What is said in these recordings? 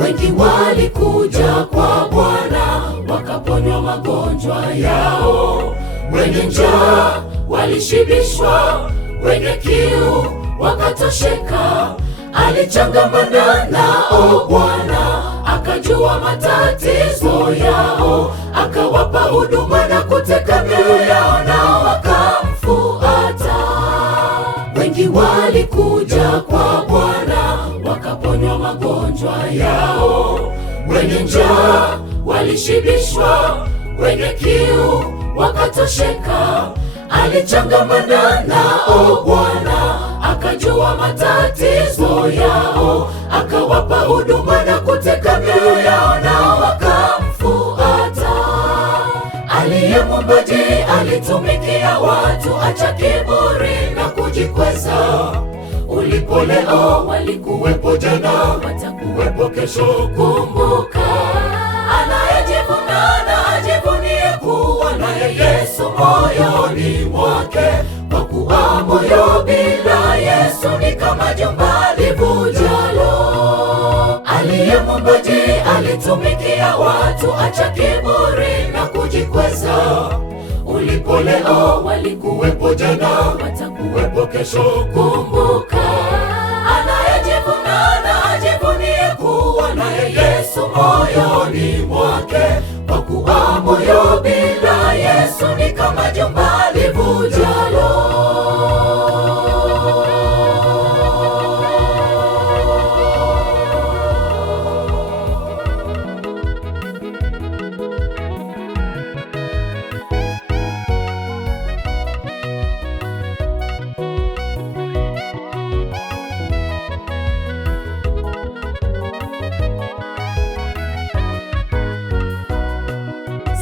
Wengi walikuja kwa Bwana wakaponywa magonjwa yao. Wenye njaa walishibishwa, wenye kiu wakatosheka. Alichangamana nao Bwana, akajua matatizo yao, akawapa huduma na kuteka mioyo yao, nao wakamfuata. Wengi walikuja kwa Bwana wakaponywa magonjwa yao. Wenye njaa walishibishwa, wenye kiu wakatosheka. Alichangamana nao Bwana, akajua matatizo yao, akawapa huduma na kuteka mioyo yao, nao wakamfuata. Aliye Muumbaji alitumikia watu, acha kiburi na kujikweza. Ulipo leo walikuwepo jana, watakuwepo kesho. Kumbuka, anayejivuna na ajivunie kuwa naye Yesu moyoni mwake, kwa kuwa moyo bila Yesu ni kama jumba livunjalo. Aliye Muumbaji alitumikia watu, acha kiburi na kujikweza. Ulipo leo walikuwepo jana, watakuwepo kesho. Kumbuka, anayejivuna na ajivunie kuwa naye Yesu moyoni mwake, kwa kuwa moyo bila Yesu ni kama jumba livunjalo.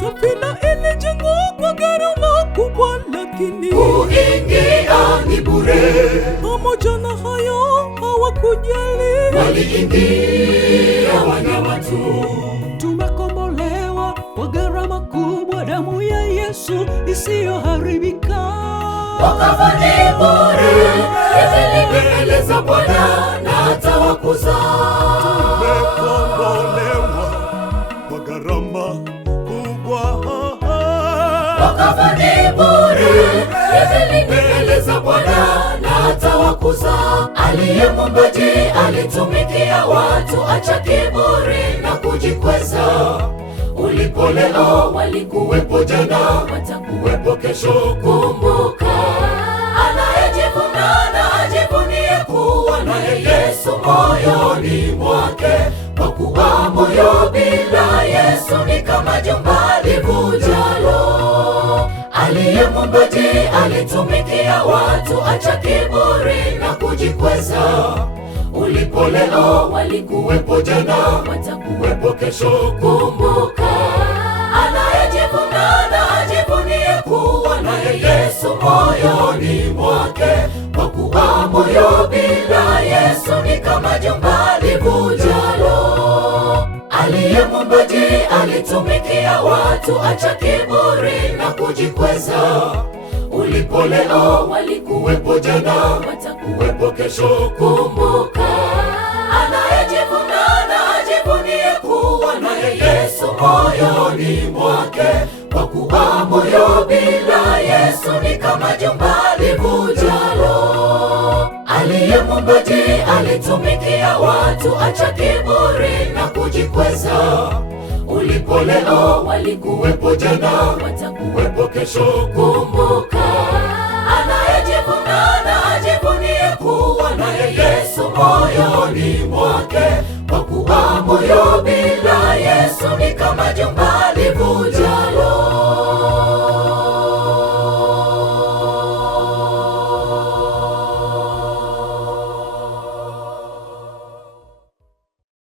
Safina ilijengwa kwa gharama kubwa, lakini kuingia ni bure. Pamoja na hayo hawakujali, waliingia wanyama tu. Tumekombolewa kwa gharama kubwa, damu ya Yesu isiyoharibika. Wokovu ni bure, hivi mbele za Bwana na atawakuza. Tumekombolewa kwa gharama kubwa. Wokovu ni bure, hivi mbele za Bwana na atawakuza. Aliye Muumbaji alitumikia watu, acha kiburi na kujikweza. Ulipo leo walikuwepo jana, watakuwepo kesho. Kumbuka, anayejivuna na ajivunie kuwa naye Yesu moyoni mwake, kwa kuwa moyo bila Yesu ni kama jumba livunjalo. Aliye Muumbaji alitumikia watu, acha kiburi na kujikweza. Ulipo leo walikuwepo jana, watakuwepo kesho. Kumbuka, anayejivuna na ajivunie kuwa naye Yesu moyoni mwake, kwa kuwa moyo bila Yesu ni kama jumba livunjalo. Aliye Muumbaji alitumikia watu, acha kiburi na kujikweza. Ulipo leo walikuwepo jana, watakuwepo kesho. Kumbuka, anayejivuna na ajivunie kuwa naye Yesu moyoni mwake, kwa kuwa moyo bila Yesu ni kama jumba livunjalo. Aliye Muumbaji alitumikia watu, acha kiburi na kujikweza. Ulipo leo walikuwepo jana, watakuwepo kesho. Kumbuka, anayejivuna na ajivunie kuwa naye Yesu moyoni mwake, kwa kuwa moyo bila Yesu ni kama jumba livunjalo.